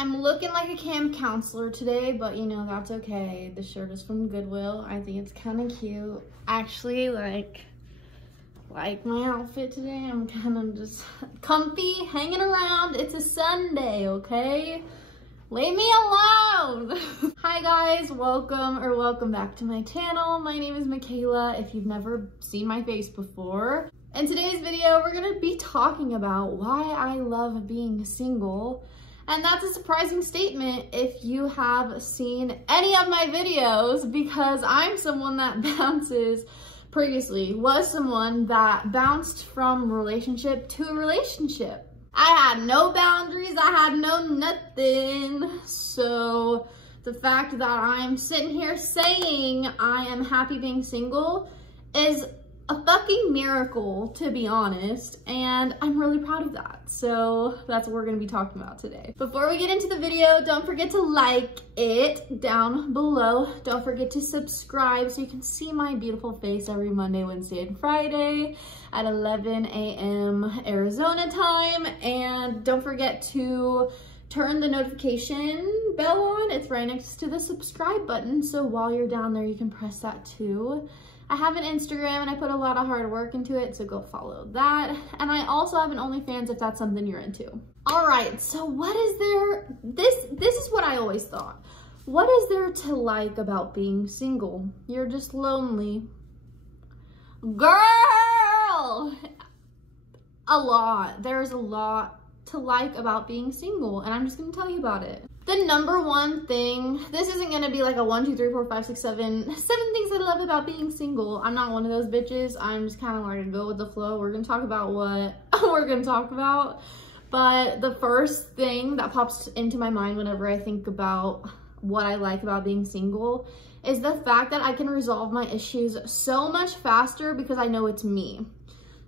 I'm looking like a camp counselor today, but you know, that's okay. The shirt is from Goodwill. I think it's kind of cute. Actually, like my outfit today, I'm kind of just comfy, hanging around. It's a Sunday, okay? Leave me alone. Hi guys, welcome back to my channel. My name is Michaela, if you've never seen my face before. In today's video, we're gonna be talking about why I love being single. And that's a surprising statement if you have seen any of my videos, because I'm someone that was someone that bounced from relationship to relationship. I had no boundaries, I had no nothing. So the fact that I'm sitting here saying I am happy being single is a fucking miracle, to be honest, and I'm really proud of that. So that's what we're gonna be talking about today. Before we get into the video, don't forget to like it down below. Don't forget to subscribe so you can see my beautiful face every Monday, Wednesday, and Friday at 11 a.m. Arizona time. And don't forget to turn the notification bell on. It's right next to the subscribe button, so while you're down there, you can press that too. I have an Instagram and I put a lot of hard work into it, so go follow that. And I also have an OnlyFans if that's something you're into. All right, so what is there, this is what I always thought. What is there to like about being single? You're just lonely. Girl! A lot. There's a lot to like about being single, and I'm just gonna tell you about it. The number one thing, this isn't gonna be like a 1, 2, 3, 4, 5, 6, 7 things I love about being single. I'm not one of those bitches. I'm just kind of like a go with the flow. We're gonna talk about what we're gonna talk about. But the first thing that pops into my mind whenever I think about what I like about being single is the fact that I can resolve my issues so much faster because I know it's me.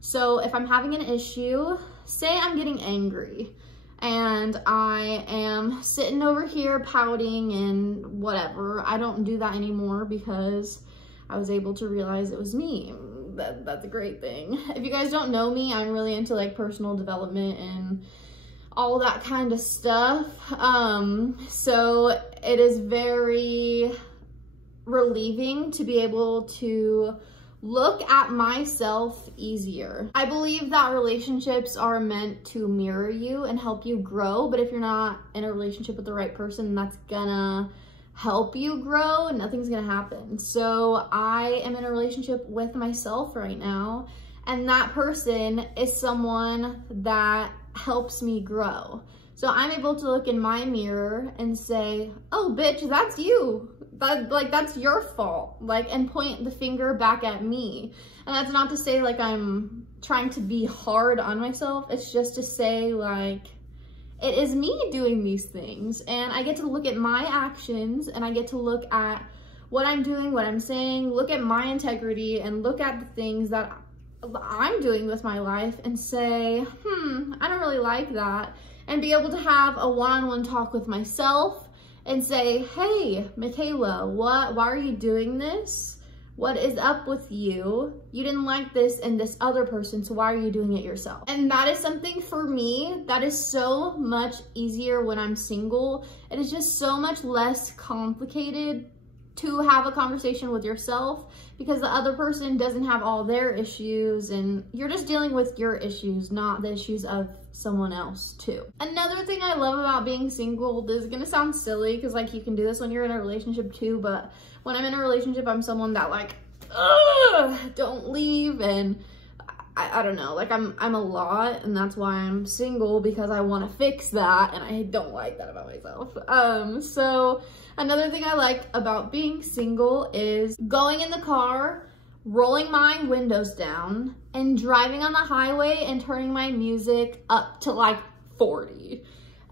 So if I'm having an issue, say I'm getting angry, and I am sitting over here pouting and whatever. I don't do that anymore because I was able to realize it was me. That's a great thing. If you guys don't know me, I'm really into like personal development and all that kind of stuff. So it is very relieving to be able to look at myself easier. I believe that relationships are meant to mirror you and help you grow, but if you're not in a relationship with the right person that's gonna help you grow, nothing's gonna happen. So I am in a relationship with myself right now, and that person is someone that helps me grow. So I'm able to look in my mirror and say, oh bitch, that's you. That's your fault, and point the finger back at me. And that's not to say like I'm trying to be hard on myself. It's just to say like, it is me doing these things, and I get to look at my actions, and I get to look at what I'm doing, what I'm saying, look at my integrity, and look at the things that I'm doing with my life and say, I don't really like that. And be able to have a one-on-one talk with myself and say, hey, Michaela, why are you doing this? What is up with you? You didn't like this in this other person, so why are you doing it yourself? And that is something for me that is so much easier when I'm single. It is just so much less complicated to have a conversation with yourself because the other person doesn't have all their issues, and you're just dealing with your issues, not the issues of someone else too. Another thing I love about being single, this is gonna sound silly because like you can do this when you're in a relationship too, but when I'm in a relationship, I'm someone that like, don't leave, and I don't know, like I'm a lot, and that's why I'm single, because I want to fix that, and I don't like that about myself. So another thing I like about being single is going in the car, rolling my windows down, and driving on the highway and turning my music up to like 40.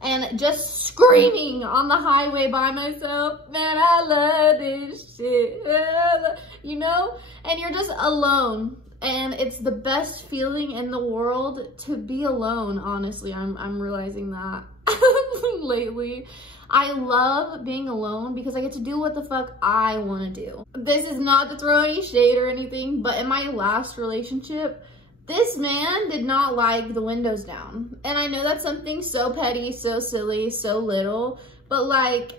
And just screaming on the highway by myself, man, I love this shit, you know? And you're just alone. And it's the best feeling in the world to be alone, honestly. I'm realizing that lately. I love being alone because I get to do what the fuck I want to do. This is not to throw any shade or anything, but in my last relationship, This man did not like the windows down. And I know that's something so petty, so silly, so little, but like,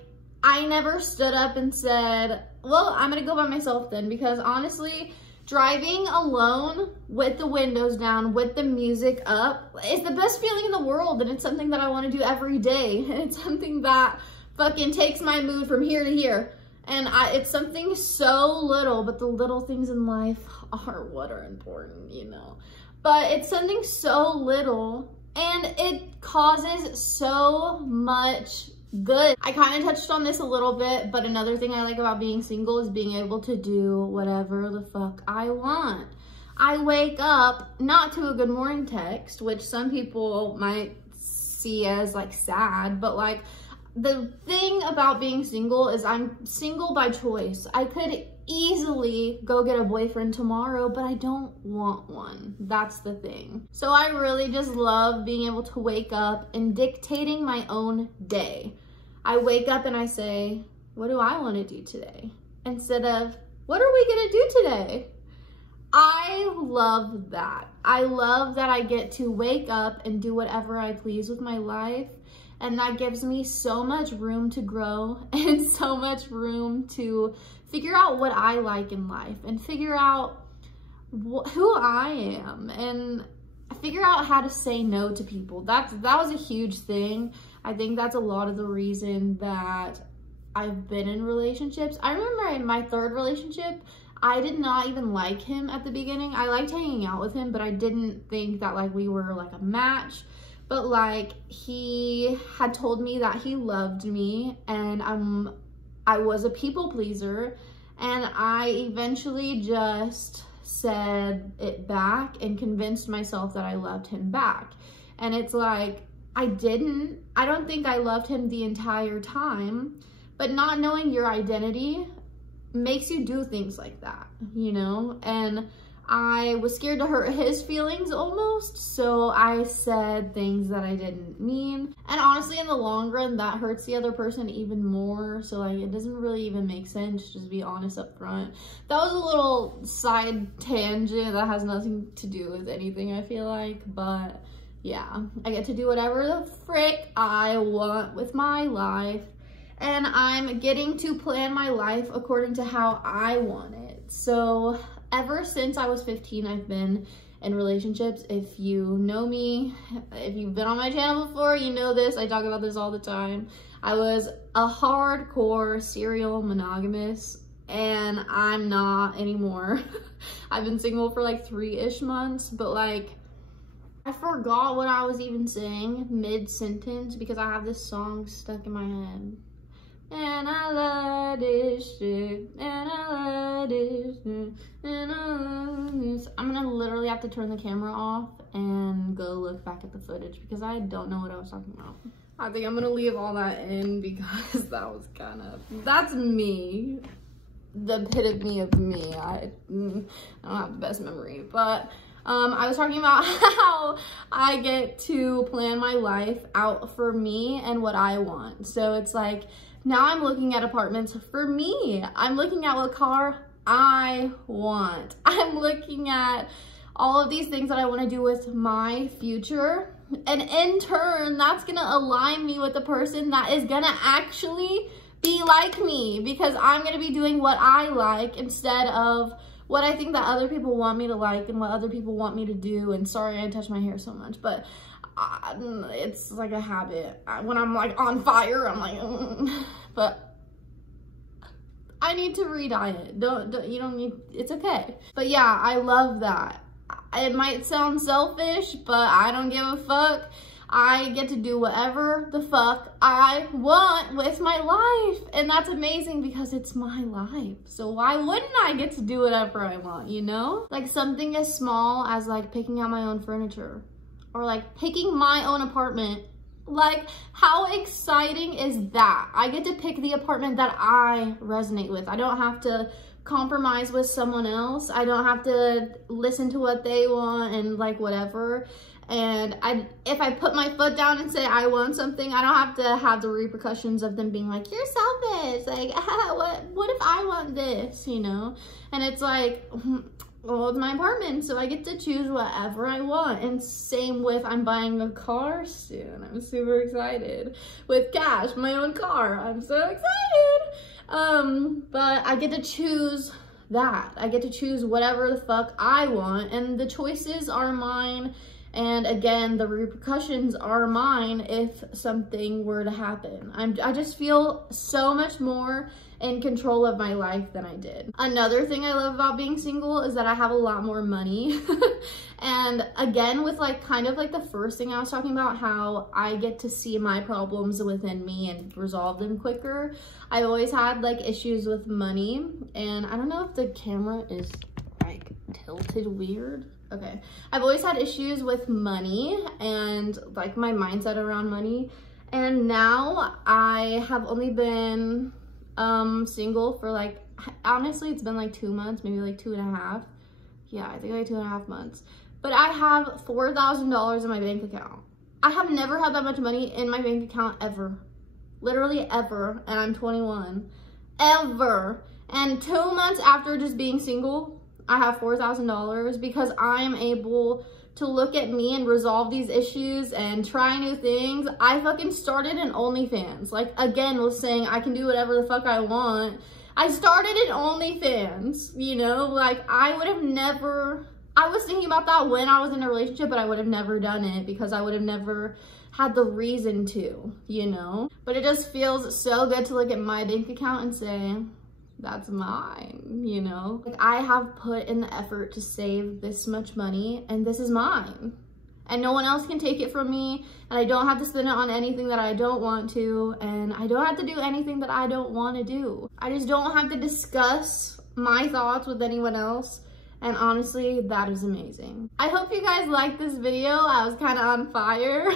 I never stood up and said, well, I'm gonna go by myself then, because honestly, driving alone with the windows down, with the music up, is the best feeling in the world, and it's something that I want to do every day, and it's something that fucking takes my mood from here to here. And it's something so little, but the little things in life are what are important, you know. But it's something so little, and it causes so much good. I kind of touched on this a little bit, but another thing I like about being single is being able to do whatever the fuck I want. I wake up not to a good morning text, which some people might see as like sad, but like the thing about being single is I'm single by choice. I could easily go get a boyfriend tomorrow, but I don't want one. That's the thing. So I really just love being able to wake up and dictating my own day. I wake up and I say, what do I want to do today? Instead of, what are we gonna do today? I love that. I love that I get to wake up and do whatever I please with my life. And that gives me so much room to grow and so much room to figure out what I like in life and figure out who I am and figure out how to say no to people. That was a huge thing. I think that's a lot of the reason that I've been in relationships. I remember in my third relationship, I did not even like him at the beginning. I liked hanging out with him, but I didn't think that like we were like a match. But like he had told me that he loved me, and I was a people pleaser, and I eventually just said it back and convinced myself that I loved him back. And it's like, I don't think I loved him the entire time, but not knowing your identity makes you do things like that, you know? And I was scared to hurt his feelings almost, so I said things that I didn't mean. And honestly, in the long run, that hurts the other person even more. So like, it doesn't really even make sense, just be honest up front. That was a little side tangent that has nothing to do with anything, I feel like. But yeah, I get to do whatever the frick I want with my life. And I'm getting to plan my life according to how I want it. So ever since I was 15, I've been in relationships. If you know me, if you've been on my channel before, you know this. I talk about this all the time. I was a hardcore serial monogamous, and I'm not anymore. I've been single for like 3-ish months, but like, I forgot what I was even saying mid-sentence because I have this song stuck in my head. And I love this shit, and I love this shit, and I love this. I'm gonna literally have to turn the camera off and go look back at the footage because I don't know what I was talking about. I think I'm gonna leave all that in because that was that's me. The epitome of me. I don't have the best memory, but I was talking about how I get to plan my life out for me and what I want. So it's like, now I'm looking at apartments for me. I'm looking at what car I want. I'm looking at all of these things that I want to do with my future. And in turn, that's going to align me with the person that is going to actually be like me, because I'm going to be doing what I like instead of what I think that other people want me to like and what other people want me to do. And sorry I touch my hair so much, but it's like a habit. When I'm like on fire, I'm like, but I need to re-dye it. You don't need, it's okay. But yeah, I love that. It might sound selfish, but I don't give a fuck. I get to do whatever the fuck I want with my life. And that's amazing because it's my life. So why wouldn't I get to do whatever I want, you know? Like something as small as like picking out my own furniture or like picking my own apartment. Like, how exciting is that? I get to pick the apartment that I resonate with. I don't have to compromise with someone else. I don't have to listen to what they want and like whatever. And if I put my foot down and say I want something, I don't have to have the repercussions of them being like, you're selfish. Like, what if I want this, you know? And it's like, well, it's my apartment, so I get to choose whatever I want. And same with I'm buying a car soon. I'm super excited. With cash, my own car. I'm so excited. But I get to choose that. I get to choose whatever the fuck I want, and the choices are mine. And again, the repercussions are mine if something were to happen. I just feel so much more in control of my life than I did. Another thing I love about being single is that I have a lot more money. And again, with like kind of like the first thing I was talking about, how I get to see my problems within me and resolve them quicker. I've always had like issues with money, and I don't know if the camera is like tilted weird. Okay, I've always had issues with money and like my mindset around money, and now I have only been single for like, honestly it's been like 2 months, maybe like 2.5. Yeah, I think like 2.5 months, but I have $4,000 in my bank account. I have never had that much money in my bank account ever, literally ever, and I'm 21, ever. And 2 months after just being single, I have $4,000 because I'm able to look at me and resolve these issues and try new things. I fucking started an OnlyFans. Like, again, was saying I can do whatever the fuck I want. I started an OnlyFans, you know? Like, I would have never, I was thinking about that when I was in a relationship, but I would have never done it because I would have never had the reason to, you know? But it just feels so good to look at my bank account and say, that's mine, you know? Like, I have put in the effort to save this much money, and this is mine. And no one else can take it from me, and I don't have to spend it on anything that I don't want to, and I don't have to do anything that I don't want to do. I just don't have to discuss my thoughts with anyone else. And honestly, that is amazing. I hope you guys liked this video. I was kind of on fire.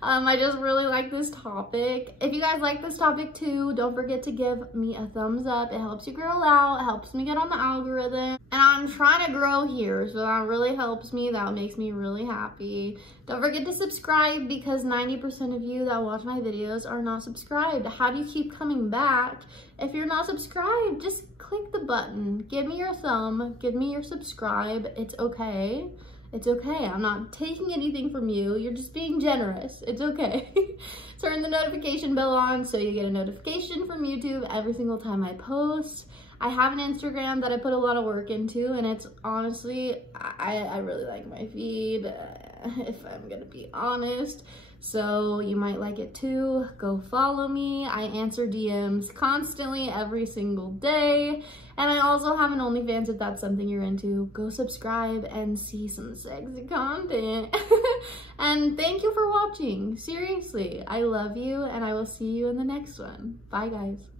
I just really like this topic. If you guys like this topic too, don't forget to give me a thumbs up. It helps you grow out. It helps me get on the algorithm. And I'm trying to grow here, so that really helps me. That makes me really happy. Don't forget to subscribe because 90% of you that watch my videos are not subscribed. How do you keep coming back if you're not subscribed? Just click the button, give me your thumb, give me your subscribe. It's okay. It's okay. I'm not taking anything from you. You're just being generous. It's okay. Turn the notification bell on so you get a notification from YouTube every single time I post. I have an Instagram that I put a lot of work into, and it's honestly, I really like my feed, if I'm gonna be honest. So you might like it too. Go follow me. I answer DMs constantly every single day. And I also have an OnlyFans if that's something you're into. Go subscribe and see some sexy content. And thank you for watching. Seriously, I love you, and I will see you in the next one. Bye, guys.